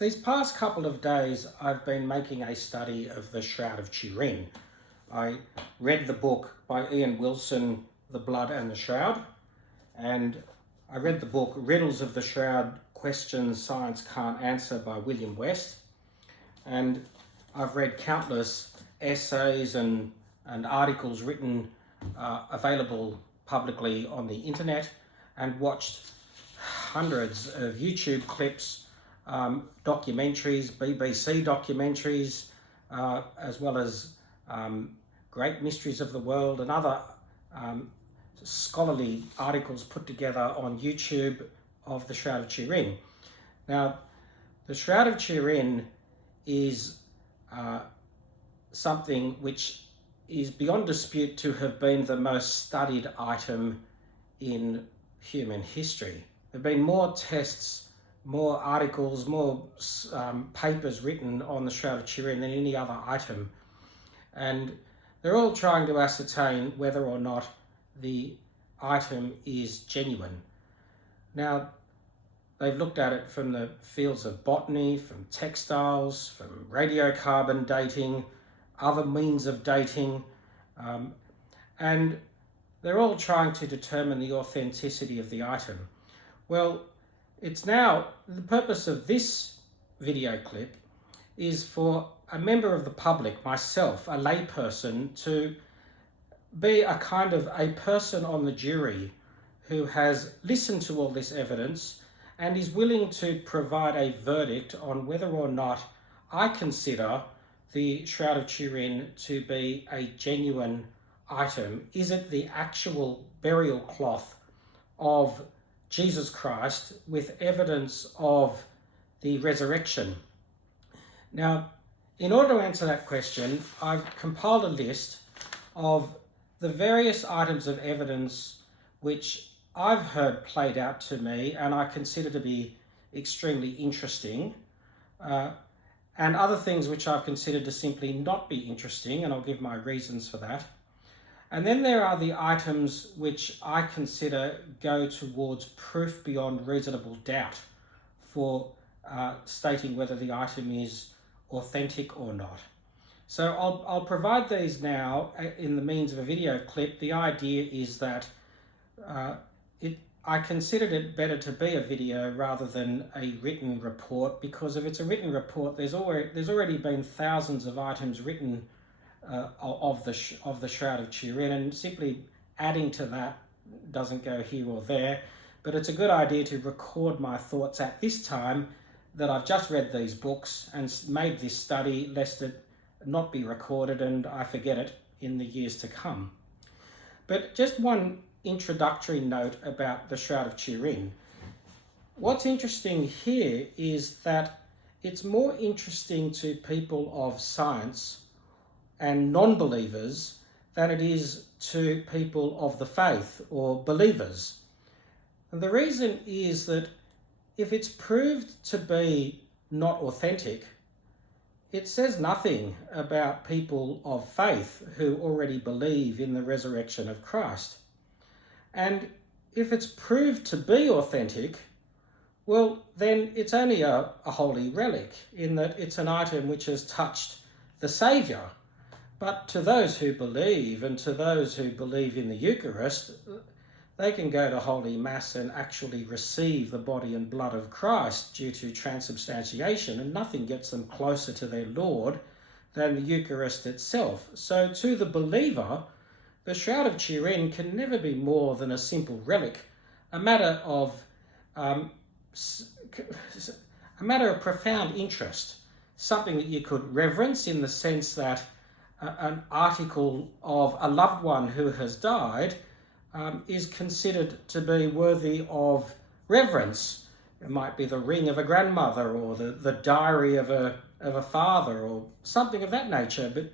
These past couple of days, I've been making a study of the Shroud of Turin. I read the book by Ian Wilson, The Blood and the Shroud, and I read the book Riddles of the Shroud, Questions Science Can't Answer by William West, and I've read countless essays and articles written available publicly on the internet, and watched hundreds of YouTube clips, documentaries, BBC documentaries, as well as Great Mysteries of the World and other scholarly articles put together on YouTube of the Shroud of Turin. Now, the Shroud of Turin is something which is beyond dispute to have been the most studied item in human history. There have been more tests, more articles, more papers written on the Shroud of Turin than any other item. And they're all trying to ascertain whether or not the item is genuine. Now, they've looked at it from the fields of botany, from textiles, from radiocarbon dating, other means of dating, and they're all trying to determine the authenticity of the item. Well, it's now, the purpose of this video clip is for a member of the public, myself, a layperson, to be a kind of a person on the jury who has listened to all this evidence and is willing to provide a verdict on whether or not I consider the Shroud of Turin to be a genuine item. Is it the actual burial cloth of Jesus Christ with evidence of the resurrection? Now, in order to answer that question, I've compiled a list of the various items of evidence which I've heard played out to me and I consider to be extremely interesting, and other things which I've considered to simply not be interesting, and I'll give my reasons for that. And then there are the items which I consider go towards proof beyond reasonable doubt for stating whether the item is authentic or not. So I'll provide these now in the means of a video clip. The idea is that I considered it better to be a video rather than a written report, because if it's a written report, there's already been thousands of items written of the Shroud of Turin, and simply adding to that doesn't go here or there. But it's a good idea to record my thoughts at this time that I've just read these books and made this study, lest it not be recorded and I forget it in the years to come. But just one introductory note about the Shroud of Turin. What's interesting here is that it's more interesting to people of science and non-believers than it is to people of the faith or believers. And the reason is that if it's proved to be not authentic, it says nothing about people of faith who already believe in the resurrection of Christ. And if it's proved to be authentic, well, then it's only a holy relic, in that it's an item which has touched the Saviour. But to those who believe, and to those who believe in the Eucharist, they can go to Holy Mass and actually receive the body and blood of Christ due to transubstantiation, and nothing gets them closer to their Lord than the Eucharist itself. So to the believer, the Shroud of Turin can never be more than a simple relic, a matter of profound interest, something that you could reverence in the sense that an article of a loved one who has died is considered to be worthy of reverence. It might be the ring of a grandmother or the diary of a father or something of that nature, but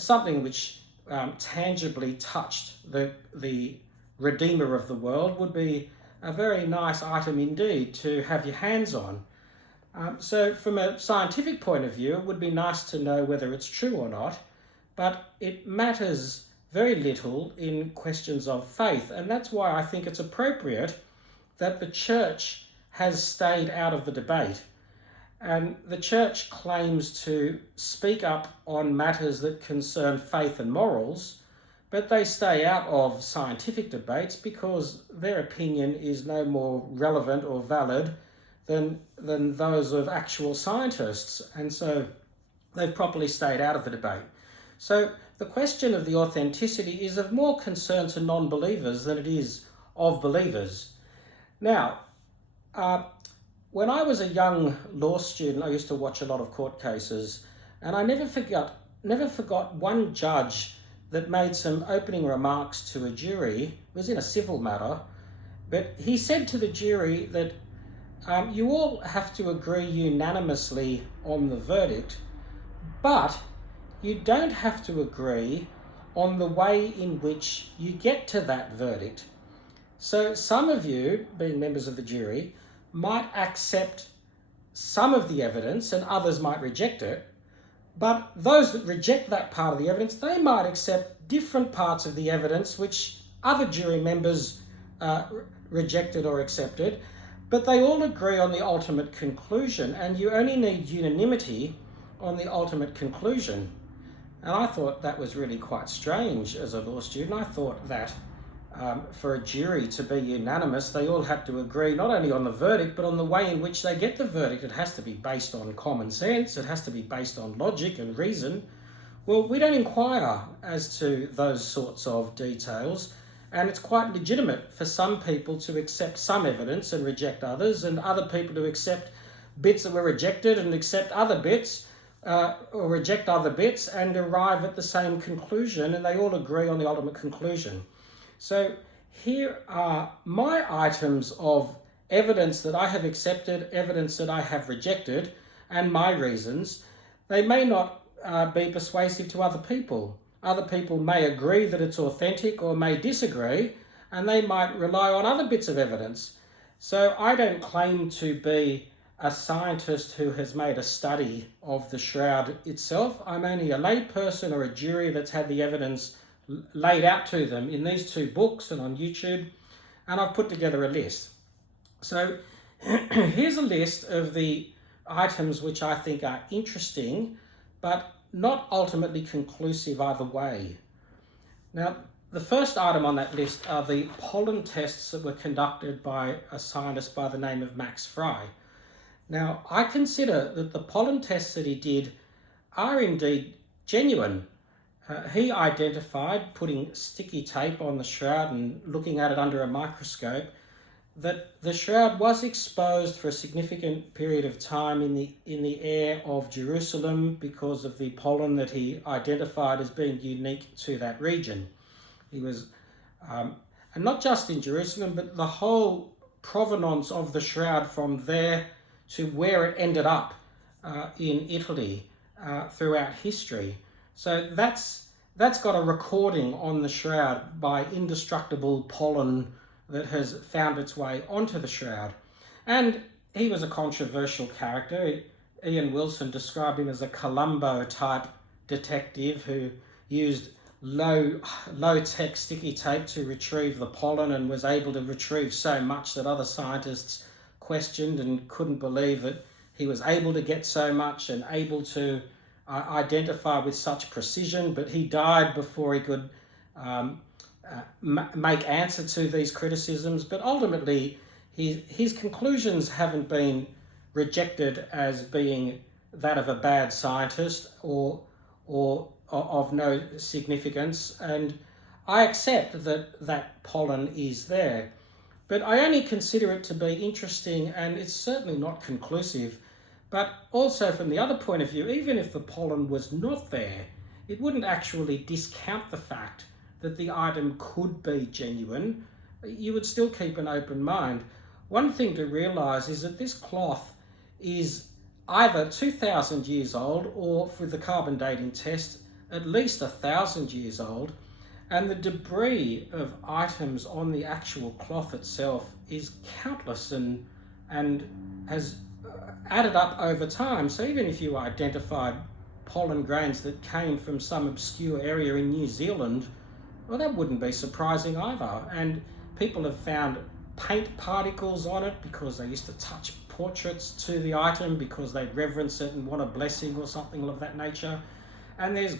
something which tangibly touched the Redeemer of the world would be a very nice item indeed to have your hands on. So from a scientific point of view, it would be nice to know whether it's true or not, but it matters very little in questions of faith, and that's why I think it's appropriate that the Church has stayed out of the debate. And the church claims to speak up on matters that concern faith and morals, but they stay out of scientific debates because their opinion is no more relevant or valid than those of actual scientists. And so they've properly stayed out of the debate. So the question of the authenticity is of more concern to non-believers than it is of believers. Now, when I was a young law student, I used to watch a lot of court cases, and I never forgot one judge that made some opening remarks to a jury. It was in a civil matter, but he said to the jury that you all have to agree unanimously on the verdict, but you don't have to agree on the way in which you get to that verdict. So some of you, being members of the jury, might accept some of the evidence and others might reject it, but those that reject that part of the evidence, they might accept different parts of the evidence which other jury members rejected or accepted, but they all agree on the ultimate conclusion, and you only need unanimity on the ultimate conclusion. And I thought that was really quite strange as a law student. I thought that for a jury to be unanimous, they all had to agree not only on the verdict, but on the way in which they get the verdict. It has to be based on common sense. It has to be based on logic and reason. Well, we don't inquire as to those sorts of details, and it's quite legitimate for some people to accept some evidence and reject others, and other people to accept bits that were rejected and accept other bits, or reject other bits and arrive at the same conclusion, and they all agree on the ultimate conclusion. So here are my items of evidence that I have accepted, evidence that I have rejected, and my reasons. They may not be persuasive to other people. Other people may agree that it's authentic or may disagree, and they might rely on other bits of evidence. So I don't claim to be a scientist who has made a study of the Shroud itself. I'm only a lay person or a jury that's had the evidence laid out to them in these two books and on YouTube, and I've put together a list. So here's a list of the items which I think are interesting, but not ultimately conclusive either way. Now, the first item on that list are the pollen tests that were conducted by a scientist by the name of Max Fry. Now, I consider that the pollen tests that he did are indeed genuine. He identified, putting sticky tape on the shroud and looking at it under a microscope, that the shroud was exposed for a significant period of time in the air of Jerusalem because of the pollen that he identified as being unique to that region. He was, and not just in Jerusalem, but the whole provenance of the shroud from there to where it ended up in Italy throughout history. So that's got a recording on the shroud by indestructible pollen that has found its way onto the shroud. And he was a controversial character. Ian Wilson described him as a Columbo type detective who used low-tech sticky tape to retrieve the pollen and was able to retrieve so much that other scientists questioned and couldn't believe that he was able to get so much and able to identify with such precision, but he died before he could make answer to these criticisms. But ultimately, his conclusions haven't been rejected as being that of a bad scientist or of no significance, and I accept that pollen is there. But I only consider it to be interesting, and it's certainly not conclusive. But also from the other point of view, even if the pollen was not there, it wouldn't actually discount the fact that the item could be genuine. You would still keep an open mind. One thing to realise is that this cloth is either 2,000 years old or, with the carbon dating test, at least 1,000 years old. And the debris of items on the actual cloth itself is countless and has added up over time. So even if you identified pollen grains that came from some obscure area in New Zealand, well, that wouldn't be surprising either. And people have found paint particles on it because they used to touch portraits to the item because they reverence it and want a blessing or something of that nature. And there's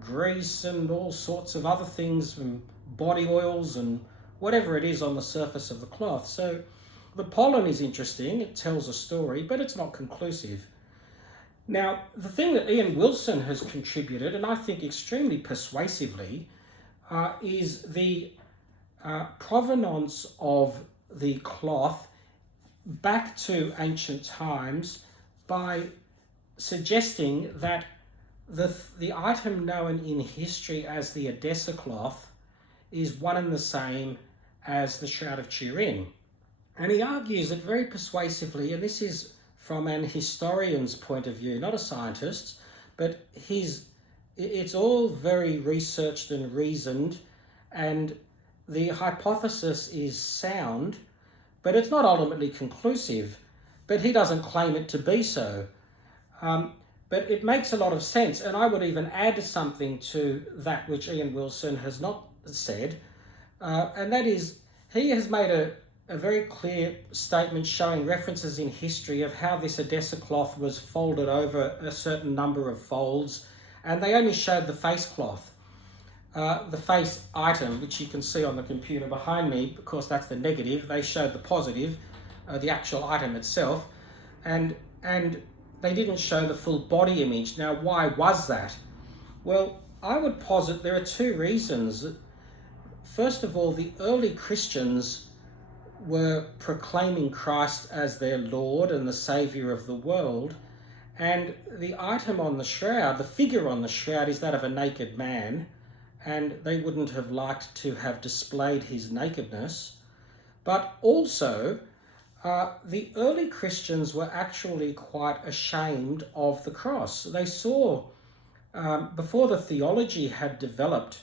grease and all sorts of other things, and body oils and whatever it is on the surface of the cloth. So the pollen is interesting, it tells a story, but it's not conclusive. Now, the thing that Ian Wilson has contributed, and I think extremely persuasively, is the provenance of the cloth back to ancient times by suggesting that the item known in history as the Edessa cloth is one and the same as the Shroud of Turin. And he argues it very persuasively, and this is from an historian's point of view, not a scientist's, but it's all very researched and reasoned, and the hypothesis is sound, but it's not ultimately conclusive. But he doesn't claim it to be so. But it makes a lot of sense, and I would even add something to that which Ian Wilson has not said, and that is he has made a very clear statement showing references in history of how this Edessa cloth was folded over a certain number of folds, and they only showed the face cloth. The face item, which you can see on the computer behind me, because that's the negative, they showed the positive, the actual item itself, and they didn't show the full body image. Now, why was that? Well, I would posit there are two reasons. First of all, the early Christians were proclaiming Christ as their Lord and the Saviour of the world, and the item on the shroud, the figure on the shroud, is that of a naked man, and they wouldn't have liked to have displayed his nakedness. But also, the early Christians were actually quite ashamed of the cross. They saw, before the theology had developed,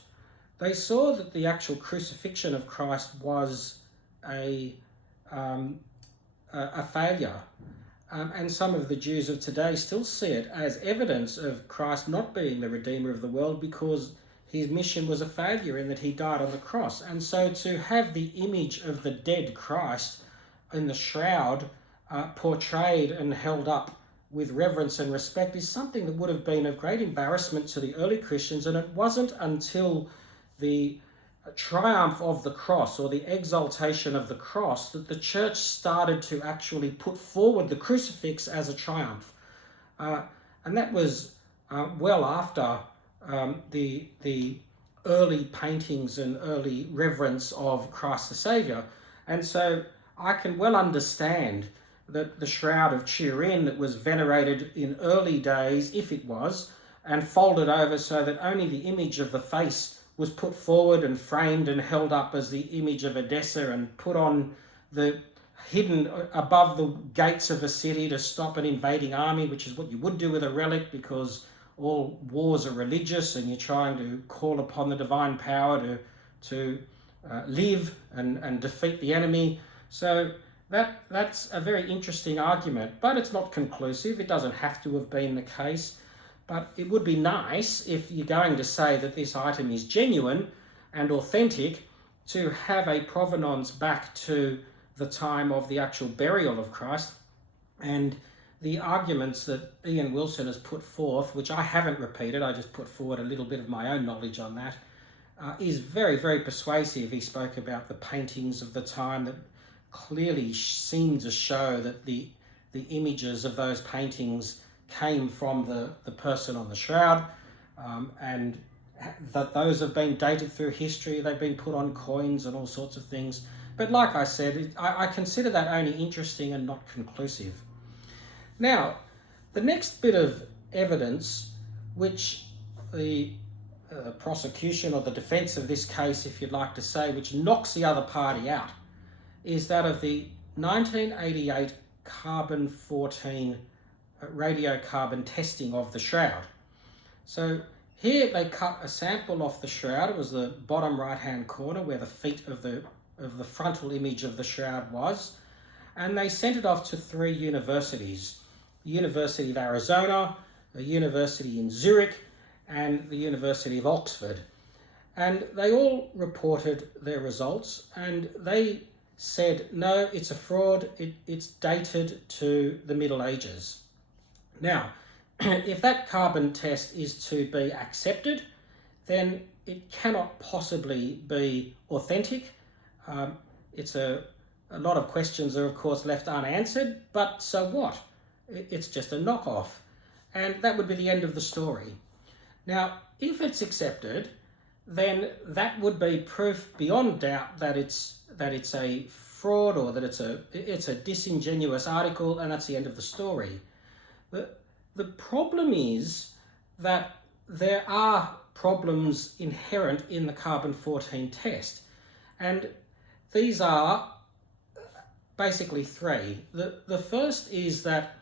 they saw that the actual crucifixion of Christ was a failure. And some of the Jews of today still see it as evidence of Christ not being the Redeemer of the world, because his mission was a failure in that he died on the cross. And so to have the image of the dead Christ in the shroud portrayed and held up with reverence and respect is something that would have been of great embarrassment to the early Christians. And it wasn't until the triumph of the cross, or the exaltation of the cross, that the church started to actually put forward the crucifix as a triumph. And that was well after the early paintings and early reverence of Christ the Saviour. And so I can well understand that the Shroud of Turin that was venerated in early days, if it was, and folded over so that only the image of the face was put forward and framed and held up as the image of Edessa, and put on the hidden above the gates of a city to stop an invading army, which is what you would do with a relic, because all wars are religious and you're trying to call upon the divine power to live and defeat the enemy. So that's a very interesting argument, but it's not conclusive. It doesn't have to have been the case. But it would be nice, if you're going to say that this item is genuine and authentic, to have a provenance back to the time of the actual burial of Christ. And the arguments that Ian Wilson has put forth, which I haven't repeated, I just put forward a little bit of my own knowledge on that, is very, very persuasive. He spoke about the paintings of the time that clearly seem to show that the images of those paintings came from the person on the shroud, and that those have been dated through history. They've been put on coins and all sorts of things. But like I said, I consider that only interesting and not conclusive. Now, the next bit of evidence, which the prosecution or the defence of this case, if you'd like to say, which knocks the other party out, is that of the 1988 carbon-14 radiocarbon testing of the shroud. So here they cut a sample off the shroud. It was the bottom right-hand corner where the feet of the frontal image of the shroud was, and they sent it off to 3 universities: the University of Arizona, the University in Zurich, and the University of Oxford. And they all reported their results, and they said, no, it's a fraud, it's dated to the Middle Ages. Now, if that carbon test is to be accepted, then it cannot possibly be authentic. It's a lot of questions are, of course, left unanswered, but so what? It's just a knockoff. And that would be the end of the story. Now, if it's accepted, then that would be proof beyond doubt that it's a fraud, or that it's a disingenuous article, and that's the end of the story. The problem is that there are problems inherent in the carbon-14 test, and these are basically three. The first is that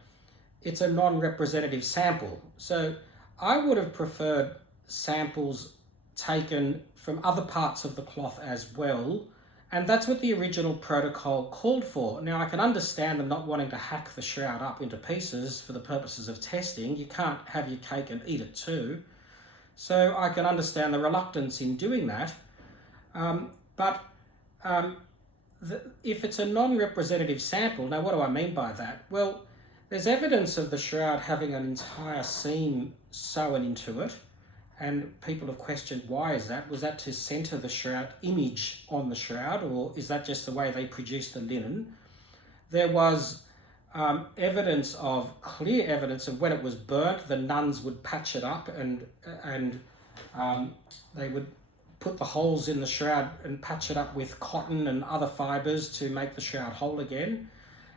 it's a non-representative sample. So I would have preferred samples taken from other parts of the cloth as well, and that's what the original protocol called for. Now, I can understand them not wanting to hack the shroud up into pieces for the purposes of testing. You can't have your cake and eat it too. So I can understand the reluctance in doing that. If it's a non-representative sample, now what do I mean by that? Well, there's evidence of the shroud having an entire seam sewn into it, and people have questioned, why is that? Was that to centre the shroud image on the shroud, or is that just the way they produced the linen? There was clear evidence of when it was burnt, the nuns would patch it up and they would put the holes in the shroud and patch it up with cotton and other fibres to make the shroud whole again.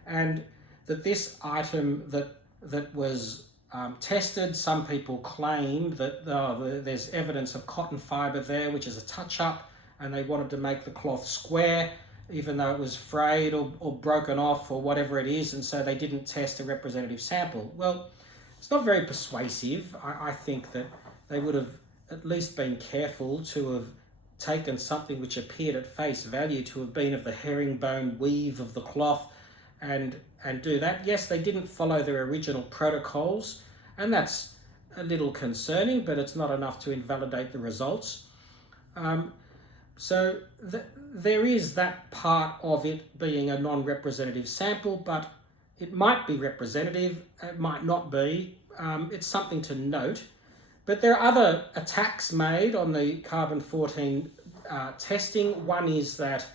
And that this item that was tested, some people claim that there's evidence of cotton fibre there, which is a touch-up, and they wanted to make the cloth square, even though it was frayed or broken off or whatever it is, and so they didn't test a representative sample. Well, it's not very persuasive. I think that they would have at least been careful to have taken something which appeared at face value to have been of the herringbone weave of the cloth and do that. Yes, they didn't follow their original protocols, and that's a little concerning, but it's not enough to invalidate the results. So there is that part of it being a non-representative sample, but it might be representative, it might not be. It's something to note. But there are other attacks made on the carbon-14 testing. One is that,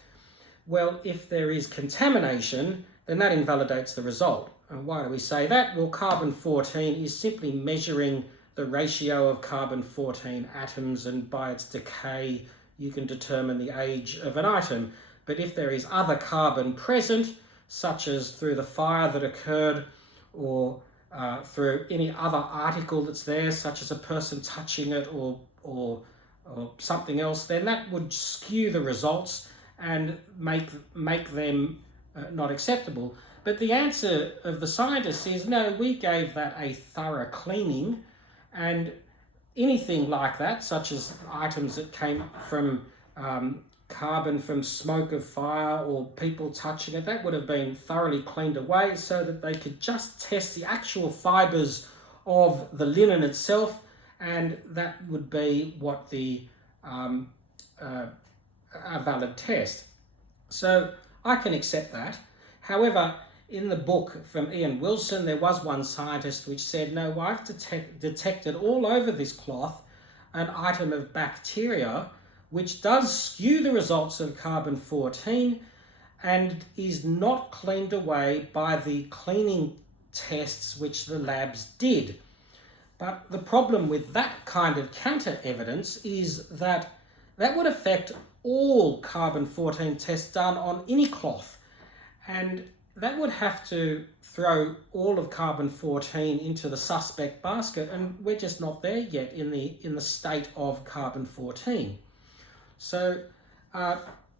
well, if there is contamination, then that invalidates the result. And why do we say that? Well, carbon-14 is simply measuring the ratio of carbon-14 atoms, and by its decay, you can determine the age of an item. But if there is other carbon present, such as through the fire that occurred, or through any other article that's there, such as a person touching it or something else, then that would skew the results and make them not acceptable. But the answer of the scientists is, no, we gave that a thorough cleaning, and anything like that, such as items that came from carbon from smoke of fire or people touching it, that would have been thoroughly cleaned away so that they could just test the actual fibres of the linen itself, and that would be what the a valid test. So I can accept that. However, in the book from Ian Wilson, there was one scientist which said, no, I've detected all over this cloth an item of bacteria which does skew the results of carbon-14 and is not cleaned away by the cleaning tests which the labs did. But the problem with that kind of counter evidence is that that would affect all carbon-14 tests done on any cloth, and that would have to throw all of carbon-14 into the suspect basket, and we're just not there yet in the state of carbon-14. So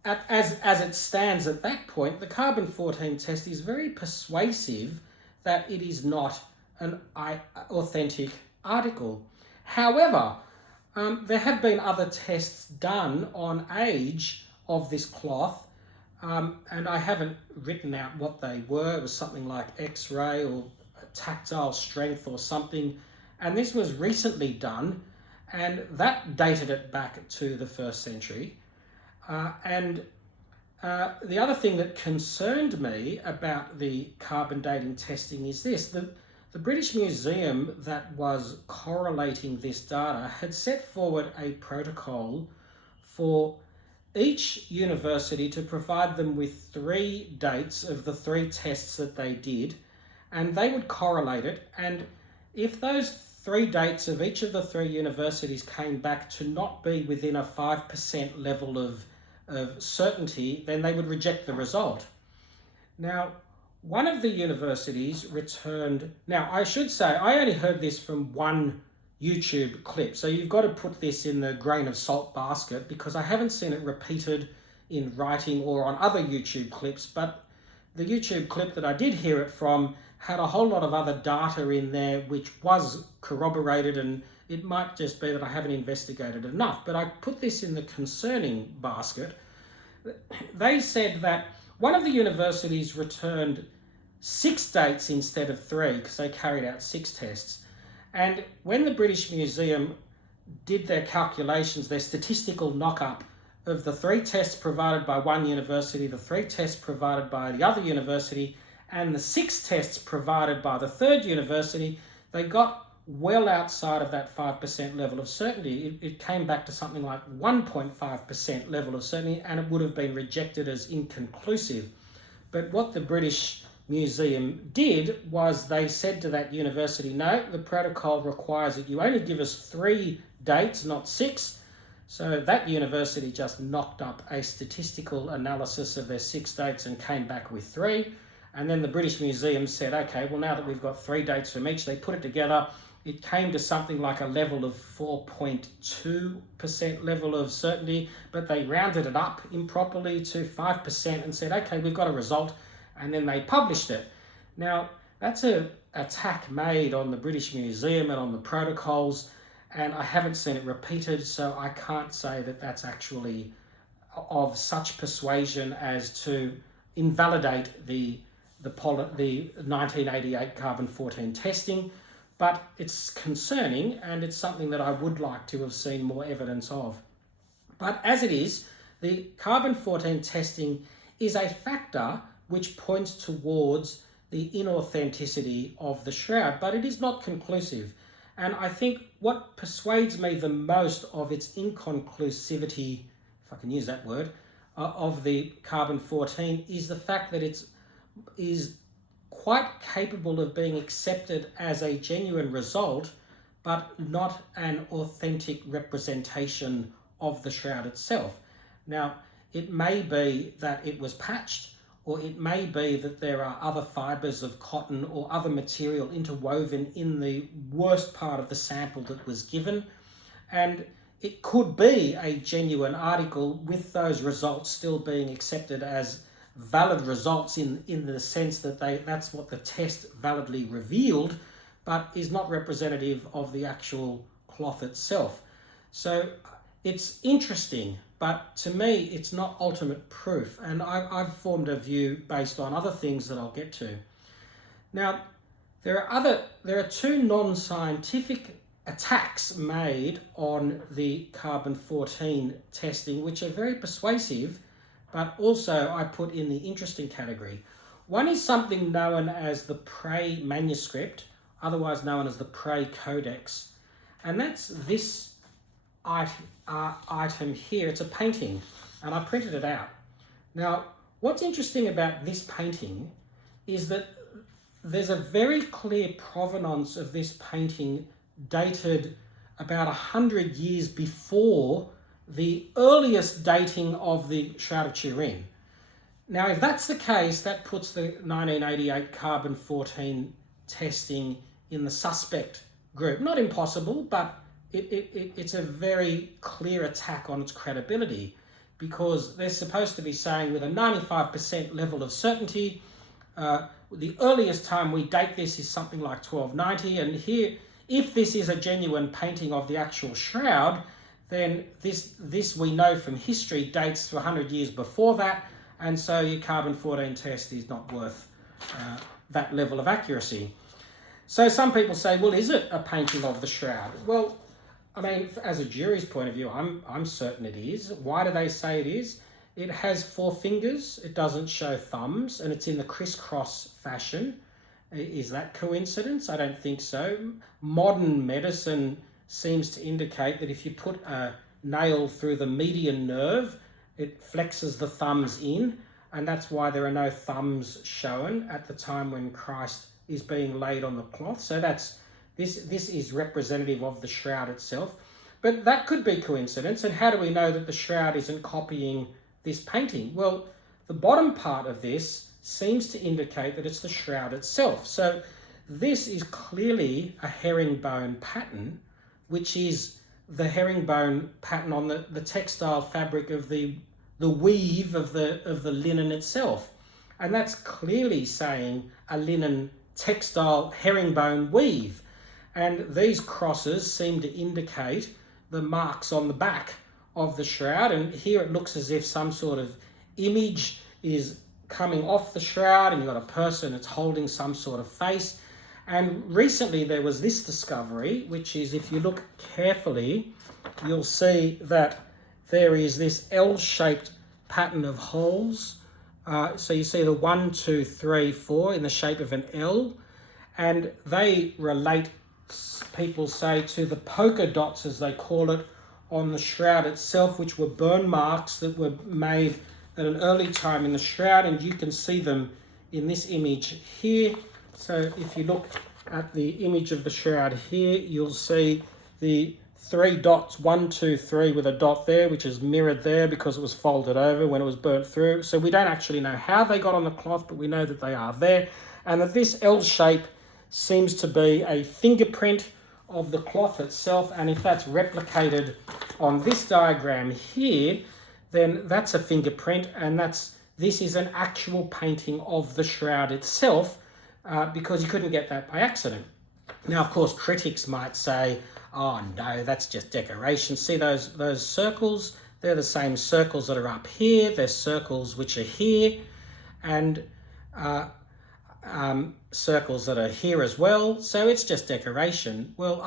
as it stands at that point, the carbon-14 test is very persuasive that it is not an authentic article. However, there have been other tests done on age of this cloth, and I haven't written out what they were. It was something like X-ray or tactile strength or something, and this was recently done, and that dated it back to the 1st century. And The other thing that concerned me about the carbon dating testing is this. The British Museum that was correlating this data had set forward a protocol for each university to provide them with 3 dates of the 3 tests that they did, and they would correlate it. And if those 3 dates of each of the 3 universities came back to not be within a 5% level of certainty, then they would reject the result. Now, one of the universities returned... Now, I should say, I only heard this from one YouTube clip, so you've got to put this in the grain of salt basket, because I haven't seen it repeated in writing or on other YouTube clips, but the YouTube clip that I did hear it from had a whole lot of other data in there which was corroborated, and it might just be that I haven't investigated enough. But I put this in the concerning basket. They said that one of the universities returned 6 dates instead of 3 because they carried out 6 tests. And when the British Museum did their calculations, their statistical knock-up of the 3 tests provided by one university, the 3 tests provided by the other university, and the 6 tests provided by the 3rd university, they got well outside of that 5% level of certainty. It came back to something like 1.5% level of certainty, and it would have been rejected as inconclusive. But what the British Museum did was they said to that university, no, the protocol requires that you only give us 3 dates, not 6. So that university just knocked up a statistical analysis of their 6 dates and came back with 3. And then the British Museum said, okay, well, now that we've got 3 dates from each, they put it together. It came to something like a level of 4.2% level of certainty, but they rounded it up improperly to 5% and said, okay, we've got a result. And then they published it. Now, that's an attack made on the British Museum and on the protocols, and I haven't seen it repeated, so I can't say that that's actually of such persuasion as to invalidate the 1988 carbon-14 testing, but it's concerning, and it's something that I would like to have seen more evidence of. But as it is, the carbon-14 testing is a factor which points towards the inauthenticity of the shroud, but it is not conclusive. And I think what persuades me the most of its inconclusivity, if I can use that word, of the carbon-14 is the fact that it is quite capable of being accepted as a genuine result, but not an authentic representation of the shroud itself. Now, it may be that it was patched, or it may be that there are other fibres of cotton or other material interwoven in the worst part of the sample that was given. And it could be a genuine article with those results still being accepted as valid results in the sense that that's what the test validly revealed, but is not representative of the actual cloth itself. So it's interesting, but to me, it's not ultimate proof. And I've formed a view based on other things that I'll get to. Now, there are 2 non-scientific attacks made on the carbon-14 testing, which are very persuasive, but also I put in the interesting category. One is something known as the Prey manuscript, otherwise known as the Prey Codex, and that's this item here. It's a painting, and I printed it out. Now, what's interesting about this painting is that there's a very clear provenance of this painting dated about 100 years before the earliest dating of the Shroud of Turin. Now, if that's the case, that puts the 1988 carbon-14 testing in the suspect group. Not impossible, but it's a very clear attack on its credibility, because they're supposed to be saying with a 95% level of certainty, the earliest time we date this is something like 1290, and here, if this is a genuine painting of the actual shroud, then this we know from history dates to 100 years before that, and so your carbon-14 test is not worth that level of accuracy. So some people say, well, is it a painting of the shroud? Well, I mean, as a jury's point of view, I'm certain it is. Why do they say it is? It has 4 fingers, it doesn't show thumbs, and it's in the crisscross fashion. Is that coincidence? I don't think so. Modern medicine seems to indicate that if you put a nail through the median nerve, it flexes the thumbs in, and that's why there are no thumbs shown at the time when Christ is being laid on the cloth. So this is representative of the shroud itself. But that could be coincidence, and how do we know that the shroud isn't copying this painting? Well, the bottom part of this seems to indicate that it's the shroud itself. So this is clearly a herringbone pattern, which is the herringbone pattern on the textile fabric of the weave of the linen itself. And that's clearly saying a linen textile herringbone weave. And these crosses seem to indicate the marks on the back of the shroud. And here it looks as if some sort of image is coming off the shroud, and you've got a person that's holding some sort of face. And recently there was this discovery, which is, if you look carefully, you'll see that there is this L-shaped pattern of holes. So you see the 1, 2, 3, 4 in the shape of an L, and they relate, people say, to the polka dots, as they call it, on the shroud itself, which were burn marks that were made at an early time in the shroud, and you can see them in this image here. So if you look at the image of the shroud here, you'll see the 3 dots, 1, 2, 3, with a dot there, which is mirrored there because it was folded over when it was burnt through. So we don't actually know how they got on the cloth, but we know that they are there, and that this L shape seems to be a fingerprint of the cloth itself. And if that's replicated on this diagram here, then that's a fingerprint, and this is an actual painting of the shroud itself, because you couldn't get that by accident. Now, of course, critics might say, oh no, that's just decoration. See those circles? They're the same circles that are up here. They're circles which are here, and circles that are here as well. So it's just decoration. Well,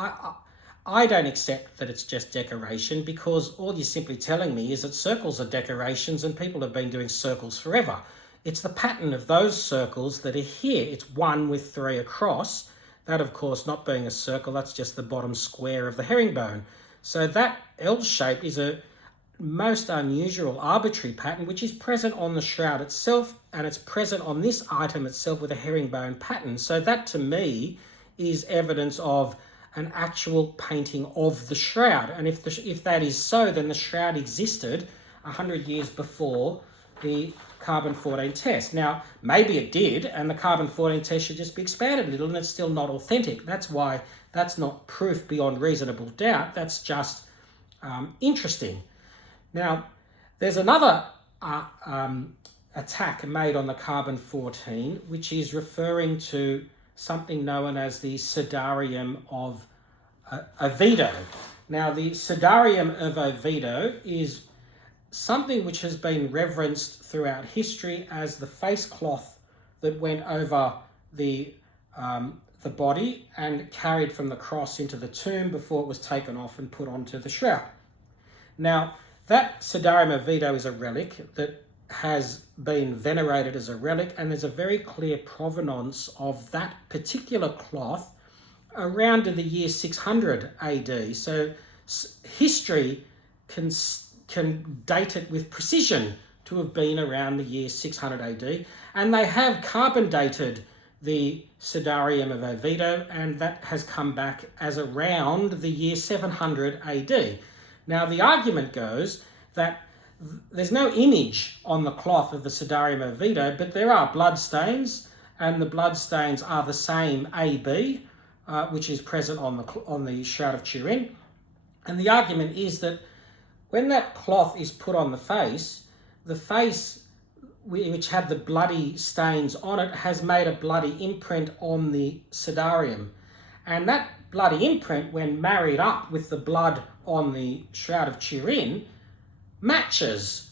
I don't accept that it's just decoration, because all you're simply telling me is that circles are decorations, and people have been doing circles forever. It's the pattern of those circles that are here. It's 1 with 3 across. That, of course, not being a circle, that's just the bottom square of the herringbone. So that L shape is a most unusual, arbitrary pattern, which is present on the shroud itself, and it's present on this item itself with a herringbone pattern. So that, to me, is evidence of an actual painting of the shroud. And if that is so, then the shroud existed 100 years before the carbon-14 test. Now, maybe it did, and the carbon-14 test should just be expanded a little, and it's still not authentic. That's why that's not proof beyond reasonable doubt. That's just interesting. Now, there's another attack made on the carbon-14, which is referring to something known as the Sudarium of Oviedo. Now, the Sudarium of Oviedo is something which has been reverenced throughout history as the face cloth that went over the body and carried from the cross into the tomb before it was taken off and put onto the shroud. Now, that Sudarium of Oviedo is a relic that has been venerated as a relic, and there's a very clear provenance of that particular cloth around to the year 600 AD. So history can date it with precision to have been around the year 600 AD, and they have carbon dated the Sudarium of Oviedo, and that has come back as around the year 700 AD. Now, the argument goes that there's no image on the cloth of the Sudarium of Oviedo, but there are blood stains, and the blood stains are the same AB, which is present on the Shroud of Turin. And the argument is that when that cloth is put on the face which had the bloody stains on it has made a bloody imprint on the Sudarium. And that bloody imprint, when married up with the blood on the Shroud of Turin, matches.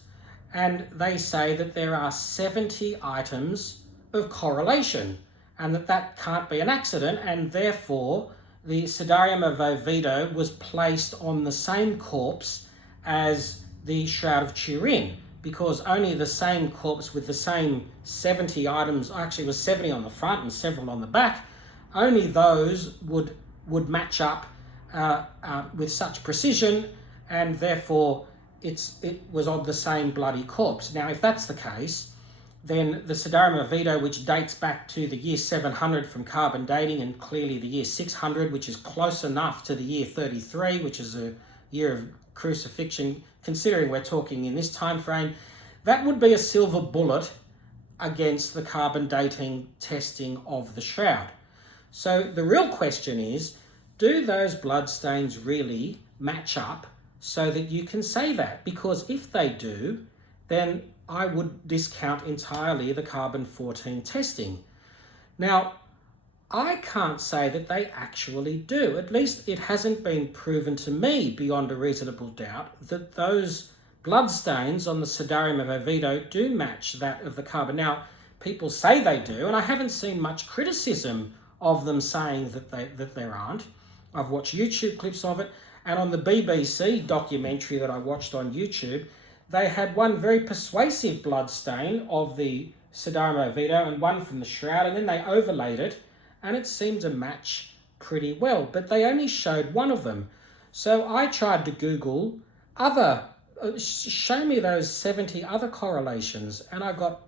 And they say that there are 70 items of correlation, and that can't be an accident, and therefore the Sudarium of Oviedo was placed on the same corpse as the Shroud of Turin, because only the same corpse with the same 70 items, actually it was 70 on the front and several on the back, only those would match up with such precision, and therefore it was of the same bloody corpse. Now, if that's the case, then the Sidarum Oviedo, which dates back to the year 700 from carbon dating, and clearly the year 600, which is close enough to the year 33, which is a year of crucifixion, considering we're talking in this time frame, that would be a silver bullet against the carbon dating testing of the shroud. So the real question is, do those bloodstains really match up so that you can say that? Because if they do, then I would discount entirely the carbon-14 testing. Now, I can't say that they actually do. At least it hasn't been proven to me beyond a reasonable doubt that those bloodstains on the Sidarum of Oviedo do match that of the carbon. Now, people say they do, and I haven't seen much criticism of them saying that there aren't. I've watched YouTube clips of it, and on the BBC documentary that I watched on YouTube, they had one very persuasive bloodstain of the Sidarum Oviedo and one from the shroud, and then they overlaid it, and it seemed to match pretty well, but they only showed one of them. So I tried to Google show me those 70 other correlations, and I got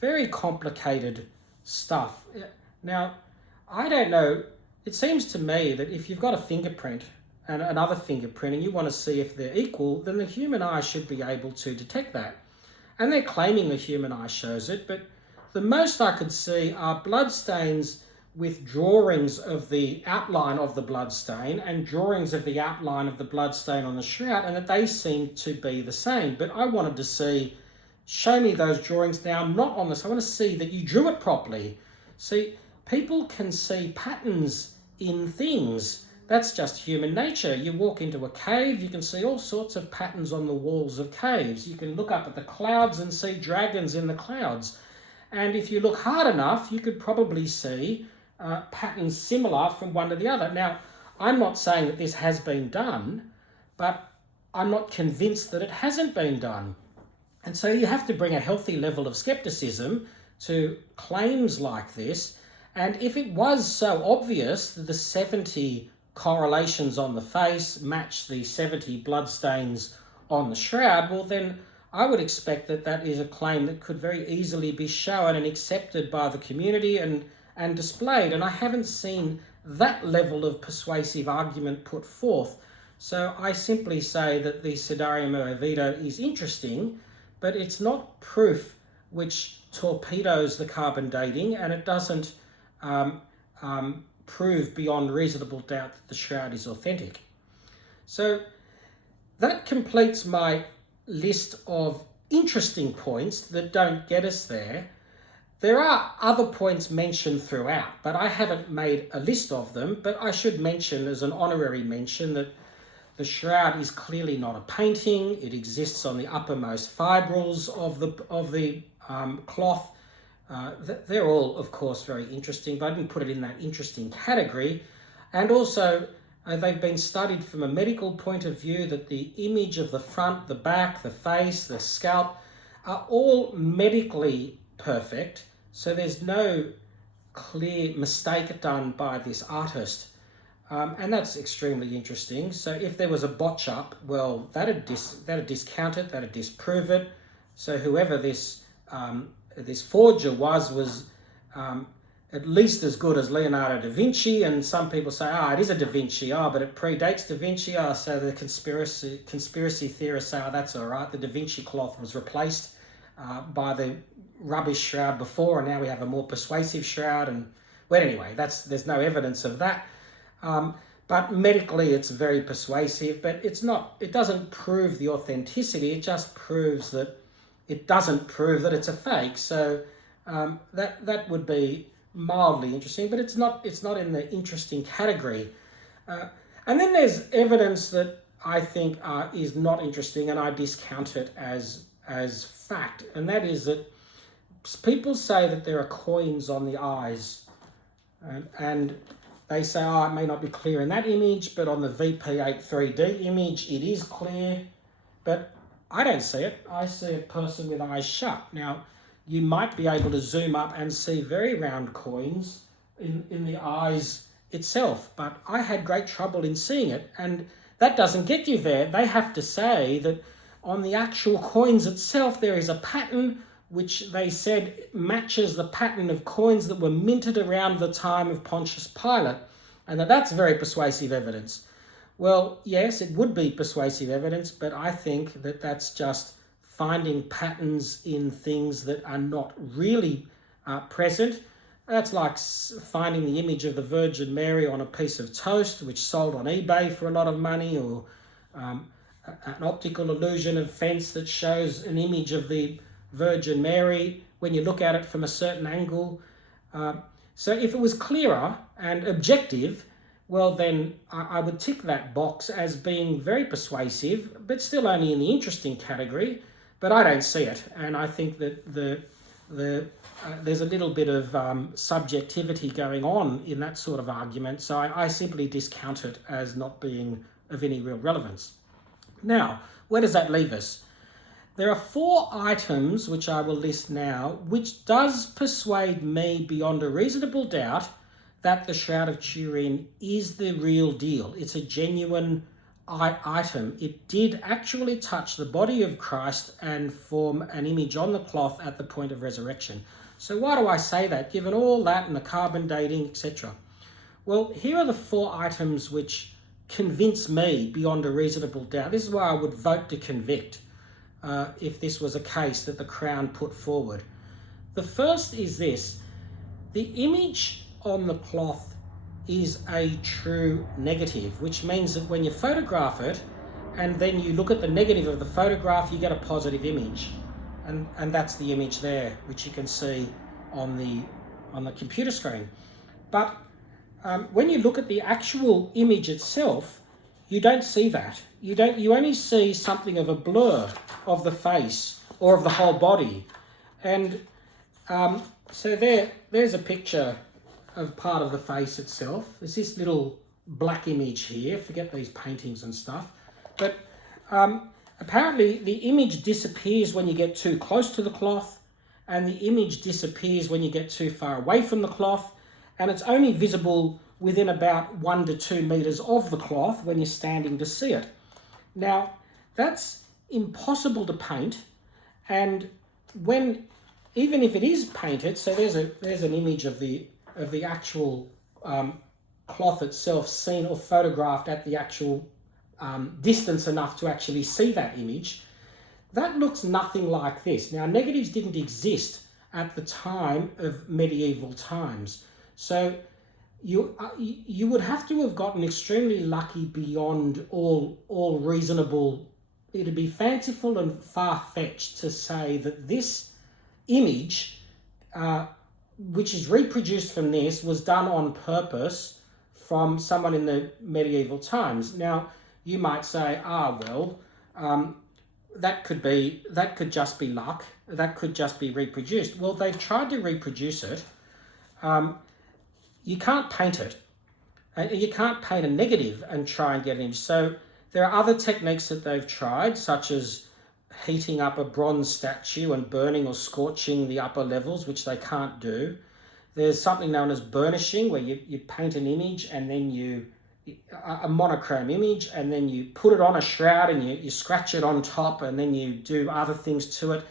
very complicated stuff. Now, I don't know, it seems to me that if you've got a fingerprint and another fingerprint and you want to see if they're equal, then the human eye should be able to detect that. And they're claiming the human eye shows it, but the most I could see are bloodstains with drawings of the outline of the bloodstain and drawings of the outline of the bloodstain on the shroud, and that they seem to be the same. But I wanted to see, show me those drawings now, not on this. I want to see that you drew it properly. See, people can see patterns in things. That's just human nature. You walk into a cave, you can see all sorts of patterns on the walls of caves. You can look up at the clouds and see dragons in the clouds. And if you look hard enough, you could probably see patterns similar from one to the other. Now, I'm not saying that this has been done, but I'm not convinced that it hasn't been done. And so you have to bring a healthy level of skepticism to claims like this. And if it was so obvious that the 70 correlations on the face match the 70 bloodstains on the shroud, well then I would expect that that is a claim that could very easily be shown and accepted by the community and displayed. And I haven't seen that level of persuasive argument put forth. So I simply say that the Sidarum Oviedo is interesting, but it's not proof which torpedoes the carbon dating, and it doesn't prove beyond reasonable doubt that the shroud is authentic. So that completes my list of interesting points that don't get us there. There are other points mentioned throughout, but I haven't made a list of them. But I should mention as an honorary mention that the shroud is clearly not a painting. It exists on the uppermost fibrils of the cloth. They're all, of course, very interesting, but I didn't put it in that interesting category. And also, they've been studied from a medical point of view, that the image of the front, the back, the face, the scalp are all medically perfect. So there's no clear mistake done by this artist. And that's extremely interesting. So if there was a botch up, well, that'd discount it, that'd disprove it. So whoever this forger was at least as good as Leonardo da Vinci. And some people say, it is a da Vinci, but it predates da Vinci. So the conspiracy theorists say, that's all right. The da Vinci cloth was replaced by the rubbish shroud before, and now we have a more persuasive shroud. And well, anyway, there's no evidence of that. But medically, it's very persuasive. But it doesn't prove the authenticity. It just proves that it doesn't prove that it's a fake. So that would be mildly interesting, but it's not in the interesting category. And then there's evidence that I think is not interesting, and I discount it as fact, and that is that people say that there are coins on the eyes, and they say, it may not be clear in that image, but on the VP8 3D image it is clear. But I don't see it. I see a person with eyes shut. Now, you might be able to zoom up and see very round coins in the eyes itself, but I had great trouble in seeing it, and that doesn't get you there. They have to say that on the actual coins itself, there is a pattern which they said matches the pattern of coins that were minted around the time of Pontius Pilate, and that's very persuasive evidence. Well, yes, it would be persuasive evidence, but I think that that's just finding patterns in things that are not really present. That's like finding the image of the Virgin Mary on a piece of toast, which sold on eBay for a lot of money, or an optical illusion of fence that shows an image of the Virgin Mary when you look at it from a certain angle. So if it was clearer and objective, well, then I would tick that box as being very persuasive, but still only in the interesting category. But I don't see it, and I think that there's a little bit of subjectivity going on in that sort of argument, so I simply discount it as not being of any real relevance. Now, where does that leave us? There are 4 items, which I will list now, which does persuade me beyond a reasonable doubt that the Shroud of Turin is the real deal. It's a genuine item. It did actually touch the body of Christ and form an image on the cloth at the point of resurrection. So why do I say that, given all that and the carbon dating, etc.? Well, here are the 4 items which convince me beyond a reasonable doubt. This is why I would vote to convict if this was a case that the Crown put forward. The first is this: the image on the cloth is a true negative, which means that when you photograph it and then you look at the negative of the photograph, you get a positive image, and that's the image there, which you can see on the computer screen. But when you look at the actual image itself, you don't see that. You only see something of a blur of the face or of the whole body. And so there's a picture of part of the face itself. There's this little black image here. Forget these paintings and stuff. But apparently the image disappears when you get too close to the cloth, and the image disappears when you get too far away from the cloth, and it's only visible within about 1 to 2 meters of the cloth when you're standing to see it. Now, that's impossible to paint, and even if it is painted, so there's an image of the actual cloth itself seen or photographed at the actual distance enough to actually see that image, that looks nothing like this. Now, negatives didn't exist at the time of medieval times, so you would have to have gotten extremely lucky beyond all reasonable. It'd be fanciful and far-fetched to say that this image, which is reproduced from this, was done on purpose from someone in the medieval times. Now, you might say, that could just be luck. That could just be reproduced. Well, they've tried to reproduce it. You can't paint it. You can't paint a negative and try and get an image. So there are other techniques that they've tried, such as heating up a bronze statue and burning or scorching the upper levels, which they can't do. There's something known as burnishing, where you paint an image and then a monochrome image, and then you put it on a shroud and you scratch it on top, and then you do other things to it.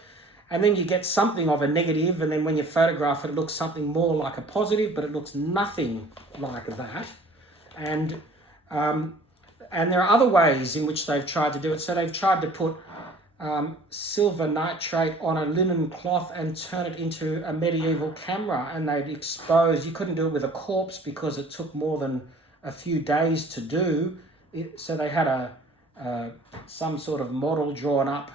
And then you get something of a negative, and then when you photograph it, it looks something more like a positive, but it looks nothing like that. And there are other ways in which they've tried to do it. So they've tried to put silver nitrate on a linen cloth and turn it into a medieval camera, and they'd expose. You couldn't do it with a corpse because it took more than a few days to do. So they had some sort of model drawn up,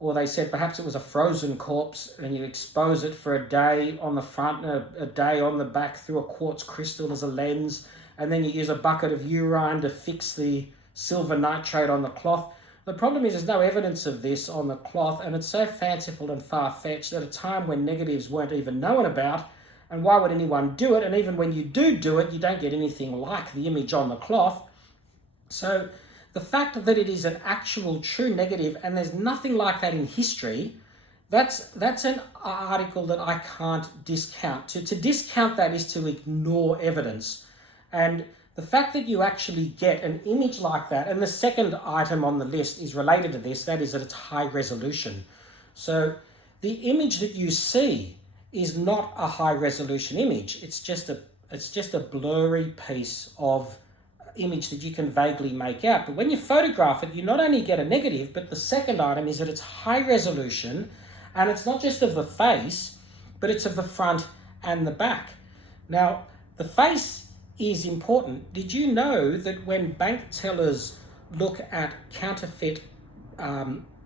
or they said perhaps it was a frozen corpse, and you expose it for a day on the front and a day on the back through a quartz crystal as a lens, and then you use a bucket of urine to fix the silver nitrate on the cloth. The problem is there's no evidence of this on the cloth, and it's so fanciful and far-fetched at a time when negatives weren't even known about, and why would anyone do it? And even when you do it, you don't get anything like the image on the cloth. So the fact that it is an actual true negative, and there's nothing like that in history, that's an article that I can't discount. To discount that is to ignore evidence. And the fact that you actually get an image like that, and the second item on the list is related to this, that is that it's high resolution. So the image that you see is not a high resolution image. It's just a blurry piece of image that you can vaguely make out. But when you photograph it, you not only get a negative, but the second item is that it's high resolution, and it's not just of the face, but it's of the front and the back. Now, the face is important. Did you know that when bank tellers look at counterfeit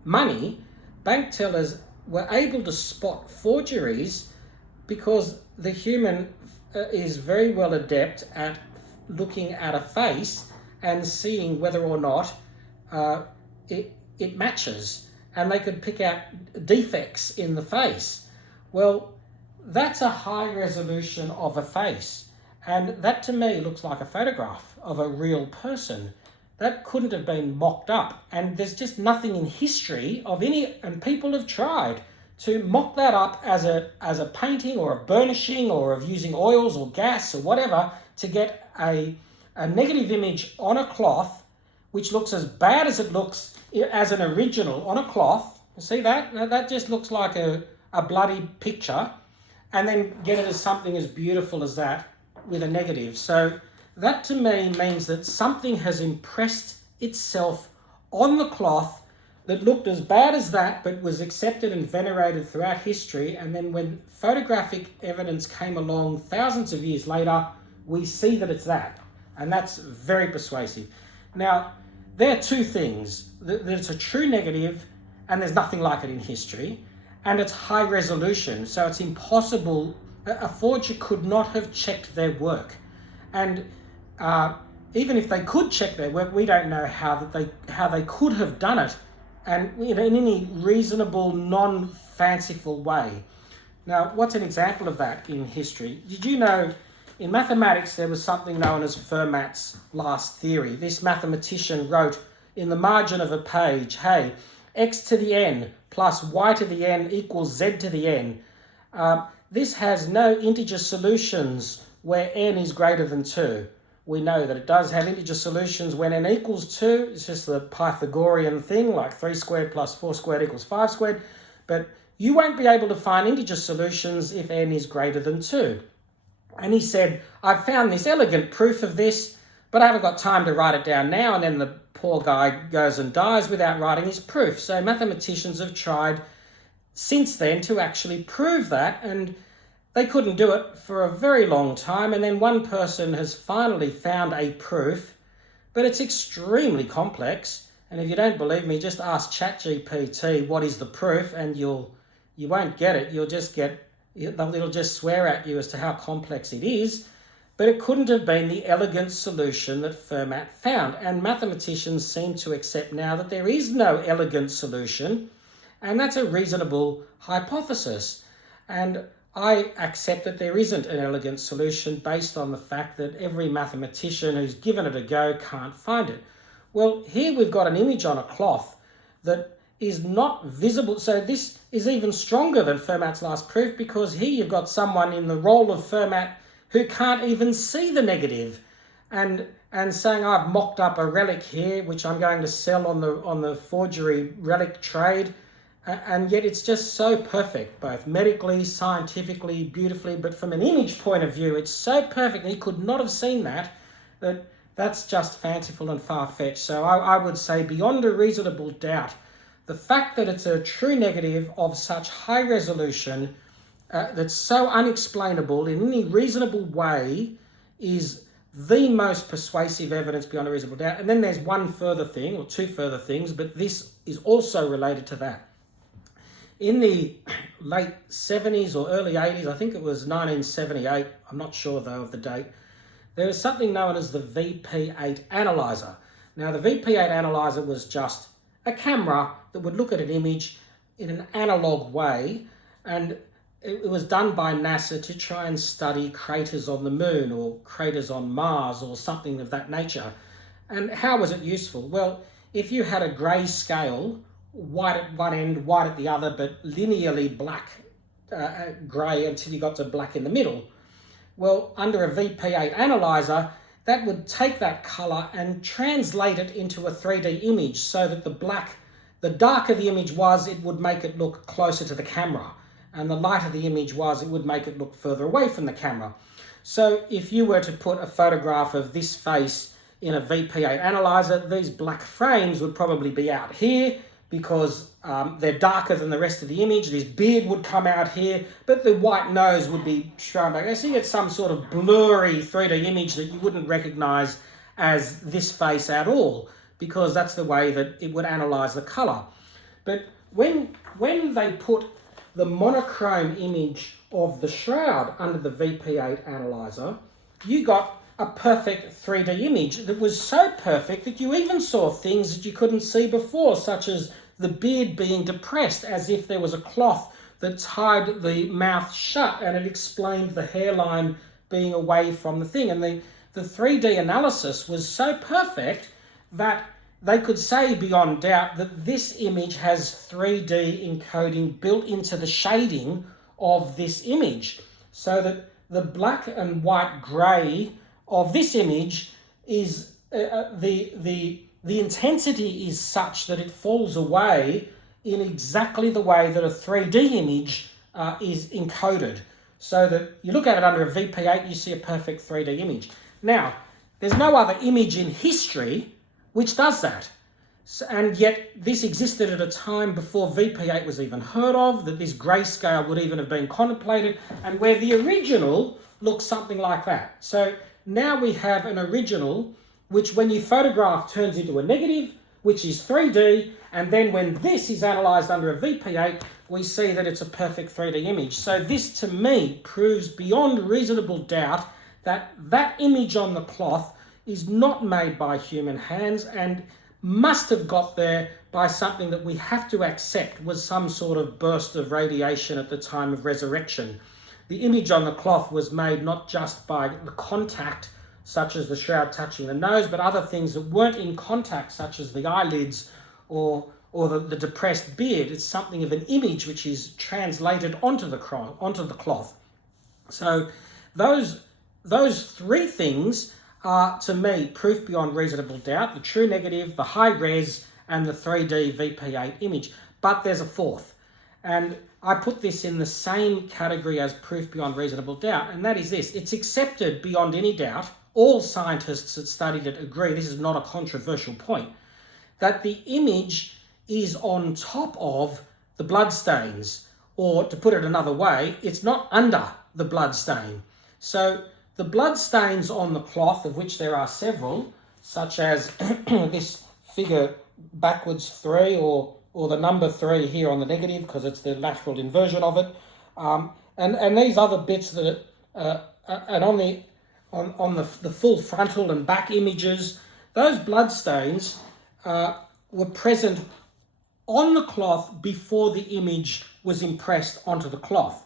money, bank tellers were able to spot forgeries because the human is very well adept at looking at a face and seeing whether or not it matches, and they could pick out defects in the face. Well, that's a high resolution of a face, and that to me looks like a photograph of a real person. That couldn't have been mocked up, and there's just nothing in history of any, and people have tried to mock that up as a painting or a burnishing or of using oils or gas or whatever to get a negative image on a cloth which looks as bad as it looks as an original on a cloth. See that? That just looks like a bloody picture, and then get it as something as beautiful as that with a negative. So that to me means that something has impressed itself on the cloth that looked as bad as that, but was accepted and venerated throughout history. And then when photographic evidence came along thousands of years later, we see that it's that. And that's very persuasive. Now, there are two things. That it's a true negative, and there's nothing like it in history, and it's high resolution, so it's impossible. A forger could not have checked their work. And even if they could check their work, we don't know how they could have done it, and in any reasonable, non-fanciful way. Now, what's an example of that in history? Did you know in mathematics there was something known as Fermat's last theory? This mathematician wrote in the margin of a page, hey, x to the n plus y to the n equals z to the n. This has no integer solutions where n is greater than 2. We know that it does have integer solutions when n equals 2. It's just the Pythagorean thing, like 3 squared plus 4 squared equals 5 squared. But you won't be able to find integer solutions if n is greater than 2. And he said, I've found this elegant proof of this, but I haven't got time to write it down now. And then the poor guy goes and dies without writing his proof. So mathematicians have tried since then to actually prove that, and they couldn't do it for a very long time. And then one person has finally found a proof, but it's extremely complex. And if you don't believe me, just ask ChatGPT what is the proof, and you won't get it. It'll just swear at you as to how complex it is. But it couldn't have been the elegant solution that Fermat found. And mathematicians seem to accept now that there is no elegant solution, and that's a reasonable hypothesis. And I accept that there isn't an elegant solution based on the fact that every mathematician who's given it a go can't find it. Well, here we've got an image on a cloth that is not visible. So this is even stronger than Fermat's last proof, because here you've got someone in the role of Fermat who can't even see the negative, and saying, I've mocked up a relic here which I'm going to sell on the forgery relic trade. And yet it's just so perfect, both medically, scientifically, beautifully, but from an image point of view, it's so perfect. He could not have seen that's just fanciful and far-fetched. So I would say beyond a reasonable doubt, the fact that it's a true negative of such high resolution that's so unexplainable in any reasonable way is the most persuasive evidence beyond a reasonable doubt. And then there's one further thing, or two further things, but this is also related to that. In the late 70s or early 80s, I think it was 1978, I'm not sure though of the date, there was something known as the VP8 analyzer. Now the VP8 analyzer was just a camera that would look at an image in an analog way, and it was done by NASA to try and study craters on the moon or craters on Mars or something of that nature. And how was it useful? Well, if you had a grey scale, white at one end, white at the other, but linearly black, grey until you got to black in the middle, well, under a VP8 analyzer, that would take that colour and translate it into a 3D image so that the darker the image was, it would make it look closer to the camera. And the lighter the image was, it would make it look further away from the camera. So if you were to put a photograph of this face in a VP8 analyzer, these black frames would probably be out here because they're darker than the rest of the image. This beard would come out here, but the white nose would be shown back. So you get some sort of blurry 3D image that you wouldn't recognize as this face at all, because that's the way that it would analyze the color. But when they put the monochrome image of the shroud under the VP8 analyzer, you got a perfect 3D image that was so perfect that you even saw things that you couldn't see before, such as the beard being depressed as if there was a cloth that tied the mouth shut, and it explained the hairline being away from the thing. And the 3D analysis was so perfect that they could say beyond doubt that this image has 3D encoding built into the shading of this image, so that the black and white grey of this image is the intensity is such that it falls away in exactly the way that a 3D image is encoded. So that you look at it under a VP8, you see a perfect 3D image. Now, there's no other image in history which does that. So, and yet this existed at a time before VP8 was even heard of, that this grayscale would even have been contemplated, and where the original looks something like that. So now we have an original which when you photograph turns into a negative, which is 3D, and then when this is analysed under a VP8, we see that it's a perfect 3D image. So this to me proves beyond reasonable doubt that that image on the cloth is not made by human hands and must have got there by something that we have to accept was some sort of burst of radiation at the time of resurrection. The image on the cloth was made not just by the contact, such as the shroud touching the nose, but other things that weren't in contact, such as the eyelids or the depressed beard. It's something of an image which is translated onto the cloth. So those three things are, to me, proof beyond reasonable doubt: the true negative, the high res, and the 3D VP8 image. But there's a fourth, and I put this in the same category as proof beyond reasonable doubt, and that is this: it's accepted beyond any doubt, all scientists that studied it agree, this is not a controversial point, that the image is on top of the bloodstains, or to put it another way, it's not under the bloodstain. So the bloodstains on the cloth, of which there are several, such as this figure backwards 3 or the number 3 here on the negative, because it's the lateral inversion of it, and these other bits that and on the full frontal and back images, those bloodstains were present on the cloth before the image was impressed onto the cloth.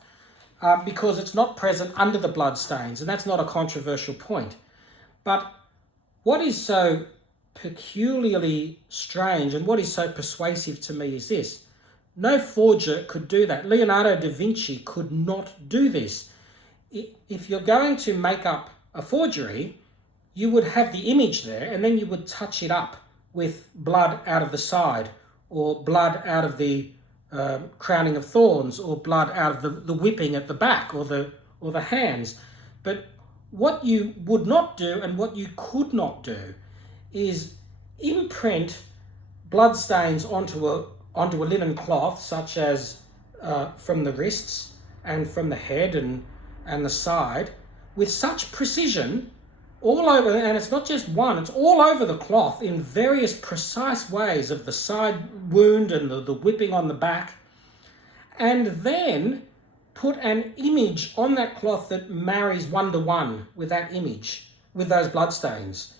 Because it's not present under the bloodstains, and that's not a controversial point. But what is so peculiarly strange and what is so persuasive to me is this: no forger could do that. Leonardo da Vinci could not do this. If you're going to make up a forgery, you would have the image there and then you would touch it up with blood out of the side, or blood out of the crowning of thorns, or blood out of the whipping at the back, or the hands. But what you would not do and what you could not do is imprint bloodstains onto a linen cloth, such as from the wrists and from the head and the side, with such precision all over, and it's not just one, it's all over the cloth in various precise ways of the side wound and the whipping on the back, and then put an image on that cloth that marries 1-to-1 with that image, with those bloodstains.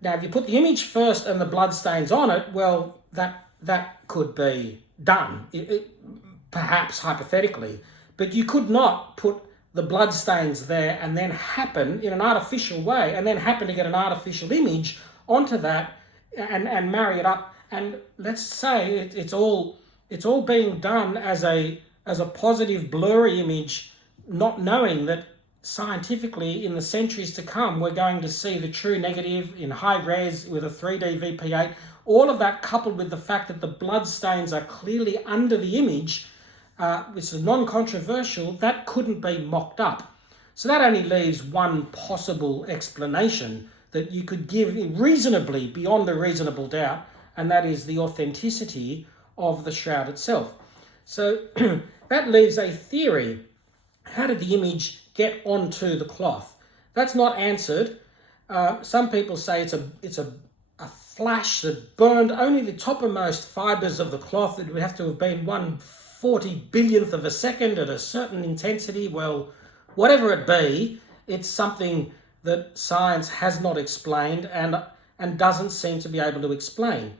Now, if you put the image first and the bloodstains on it, well, that could be done, perhaps hypothetically, but you could not put the bloodstains there and then happen in an artificial way, and then happen to get an artificial image onto that and marry it up. And let's say it's all being done as a positive blurry image, not knowing that scientifically in the centuries to come we're going to see the true negative in high res with a 3D VP8. All of that coupled with the fact that the blood stains are clearly under the image, which is non-controversial, that couldn't be mocked up. So that only leaves one possible explanation that you could give reasonably, beyond a reasonable doubt, and that is the authenticity of the shroud itself. So that leaves a theory. How did the image get onto the cloth? That's not answered. Some people say it's a flash that burned only the toppermost fibres of the cloth. It would have to have been 1/40 billionth of a second at a certain intensity. Well, whatever it be, it's something that science has not explained and doesn't seem to be able to explain.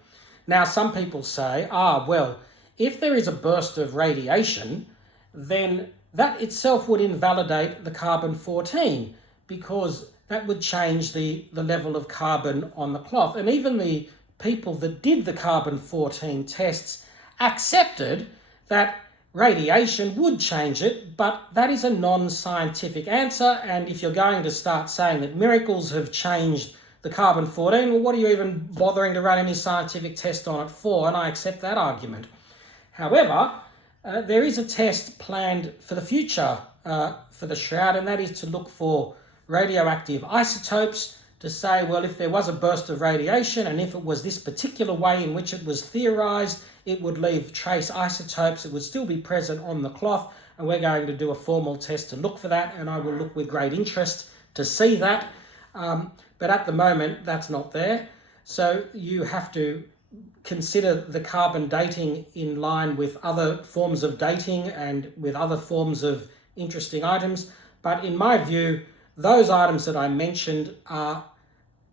Now, some people say, well, if there is a burst of radiation, then that itself would invalidate the carbon-14 because that would change the level of carbon on the cloth. And even the people that did the carbon-14 tests accepted that radiation would change it, but that is a non-scientific answer. And if you're going to start saying that miracles have changed the carbon-14, well, what are you even bothering to run any scientific test on it for? And I accept that argument. However, there is a test planned for the future for the shroud, and that is to look for radioactive isotopes to say, well, if there was a burst of radiation and if it was this particular way in which it was theorized, it would leave trace isotopes, it would still be present on the cloth, and we're going to do a formal test to look for that, and I will look with great interest to see that. But at the moment, that's not there. So you have to consider the carbon dating in line with other forms of dating and with other forms of interesting items. But in my view, those items that I mentioned are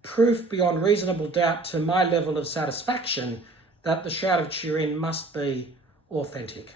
proof beyond reasonable doubt to my level of satisfaction that the Shroud of Turin must be authentic.